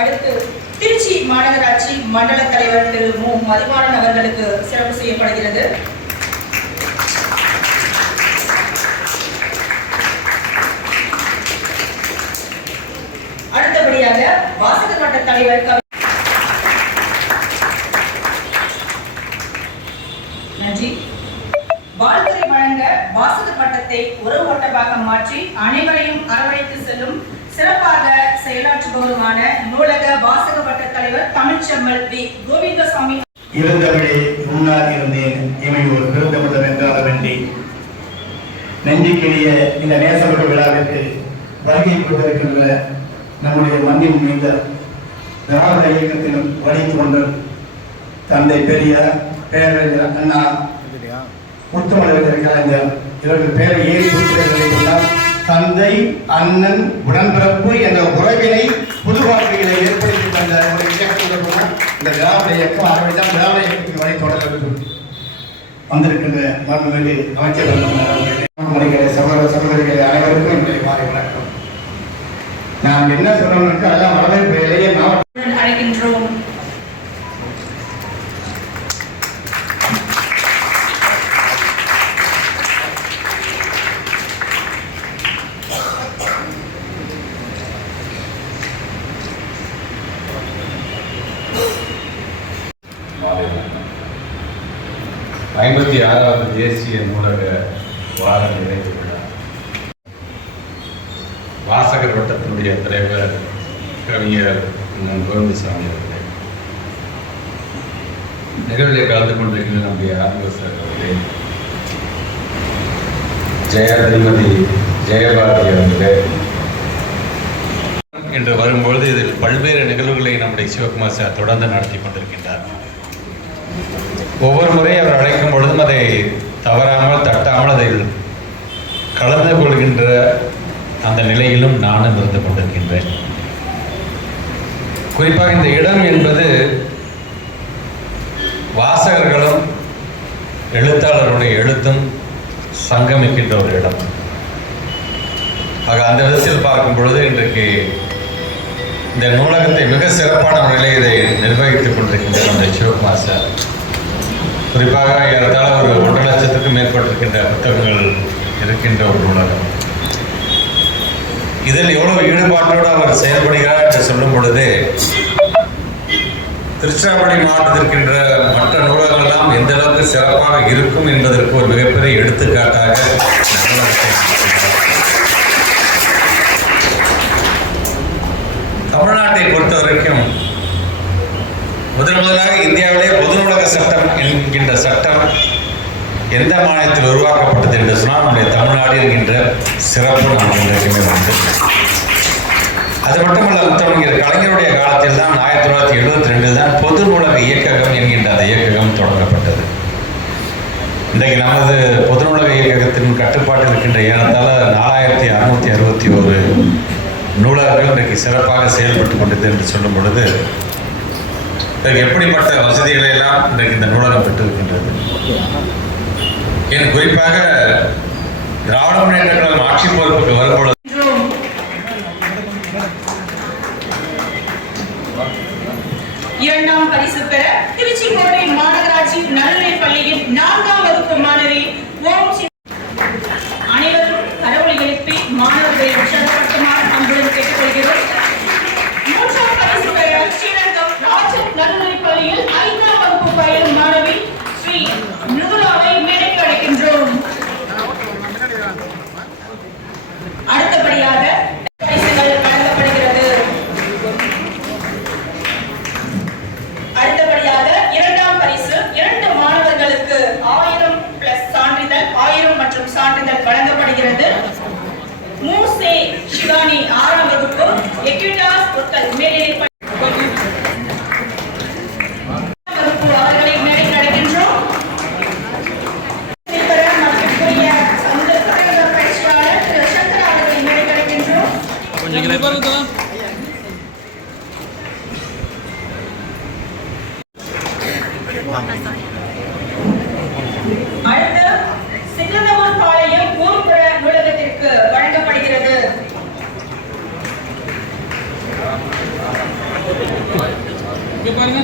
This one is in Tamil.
அடுத்து திருச்சி மாநகராட்சி மண்டல தலைவர் திரு மு. மதிவாணன் அவர்களுக்கு சிறப்பு செய்யப்படுகிறது. அடுத்தபடியாக வாசக மன்ற தலைவர் நன்றி. வாழ்த்துறை வழங்க வாசக பட்டத்தை ஒரு ஓட்டமாக மாற்றி அனைவரையும் அரவணைத்து செல்லும் சிறப்பாக செயலாற்றுபவருமான நூலக வாசக வட்ட தலைவர் தமிழ்ச்செம்மல் வி. கோவிந்தசாமி. இருந்தவளே முன்னால் இருந்தேன். இமை ஒரு பெருந்தமிழர் என்றால வேண்டி நெஞ்சுக்கிழிய இந்த நேசப்பட்ட விழாவிற்கு வருகை கொண்டிருக்கின்ற நம்முடைய மண்ணின் மீத திராவிட இயக்கத்தின் வழித்தோன்றல் தந்தை பெரியார் பேரறிஞர் அண்ணா முத்துமலைவர் கலைஞர் இவர்கள் பேரை ஏறி குறிப்பிடுவதை தந்தை அண்ணன் உடன்பிறப்பு என்ற உறவினை புது வாழ்க்கையில ஏற்படுத்தி தந்த ஒரு இயக்கம் இந்த திராவிட இயக்கம் ஆகவே தான் திராவிட இயக்கத்தின் வழி தொடர்ந்து வந்திருக்கின்ற மாண்புமிகு அமைச்சர் அவர்களே சகோதர சகோதரிகளை அனைவருக்கும் என்னுடைய மாறி வணக்கம். நான் என்ன சொல்லணும்னு அதெல்லாம் வரவேற்பு நான் மாவட்ட ஐம்பத்தி ஆறாவது தேசிய நூலக வார நிறைவு விழா. வாசகர் வட்டத்தினுடைய தலைவர் கவிஞர் கோவிந்தசாமி அவர்களே. நிகழ்வில் கலந்து கொண்டிருக்கிற நம்முடைய ஆதிவாசர் அவர்களே. ஜெய ஜெயபாரதி அவர்களே. என்று வரும்பொழுது இதில் பல்வேறு நிகழ்வுகளை நம்முடைய சிவகுமார் சார் தொடர்ந்து நடத்தி கொண்டிருக்கின்றார். ஒவ்வொரு முறை அவர் அழைக்கும் பொழுதும் அதை தவறாமல் தட்டாமல் அதை கலந்து கொள்கின்ற அந்த நிலையிலும் நானும் இருந்து கொண்டிருக்கின்றேன். குறிப்பாக இந்த இடம் என்பது வாசகர்களும் எழுத்தாளருடைய எழுத்தும் சங்கமிக்கின்ற ஒரு இடம். ஆக அந்த விதத்தில் பார்க்கும் பொழுது இன்றைக்கு இந்த நூலகத்தை மிக சிறப்பான முறையில் இதை நிர்வகித்துக் கொண்டிருக்கின்ற நம்முடைய சிவகுமார் சார். குறிப்பாக ஏறத்தாழ ஒரு ஒன்றரை லட்சத்துக்கும் மேற்பட்டிருக்கின்ற புத்தகங்கள் இருக்கின்ற ஒரு நூலகம். இதில் எவ்வளவு ஈடுபாட்டோடு அவர் செயல்படுகிறார் என்று சொல்லும் பொழுது திருச்சிராப்பள்ளி மாவட்டத்தில் இருக்கின்ற மற்ற நூலகங்கள் எல்லாம் எந்த அளவுக்கு சிறப்பாக இருக்கும் என்பதற்கு ஒரு மிகப்பெரிய எடுத்துக்காட்டாக முதன் முதலாக இந்தியாவிலே பொது நூலக சட்டம் என்கின்ற சட்டம் எந்த மாநிலத்தில் உருவாக்கப்பட்டது என்று சொன்னால் நம்முடைய தமிழ்நாடு என்கின்ற சிறப்பு நமக்கு இன்றைக்குமே உண்டு. அது மட்டுமல்ல முத்தமிழர் கலைஞருடைய காலத்தில் தான் ஆயிரத்தி தொள்ளாயிரத்தி எழுபத்தி ரெண்டில் தான் பொது நூலக இயக்ககம் என்கின்ற அந்த இயக்ககம் தொடங்கப்பட்டது. இன்றைக்கு நமது பொது நூலக இயக்ககத்தின் கட்டுப்பாட்டில் இருக்கின்ற ஏறத்தாழ நாலாயிரத்தி அறுநூற்றி அறுபத்தி ஒரு நூலகங்கள் இன்றைக்கு சிறப்பாக செயல்பட்டு கொண்டது என்று சொல்லும் பொழுது எப்படிப்பட்ட வசதிகளை எல்லாம் இன்றைக்கு இந்த நூலகம் பெற்றிருக்கின்றது? ஏன் குறிப்பாக திராவிட முன்னேற்ற கழகம் ஆட்சி பொறுப்புக்கு வரும்பொழுது இரண்டாம் பரிசு பெற திருச்சி கோட்டை மாநகராட்சி நடுநிலை பள்ளியின் நான்காம் வகுப்பு மாணவி ஓம் அனைவரும் கரவொலி எழுப்பி மாணவர்களை உற்சாகப்படுத்துமாறு அடுத்து சிங்கந்தூர் பாளையம் ஊர்புற நூலகத்திற்கு வழங்கப்படுகிறது. பாருங்க.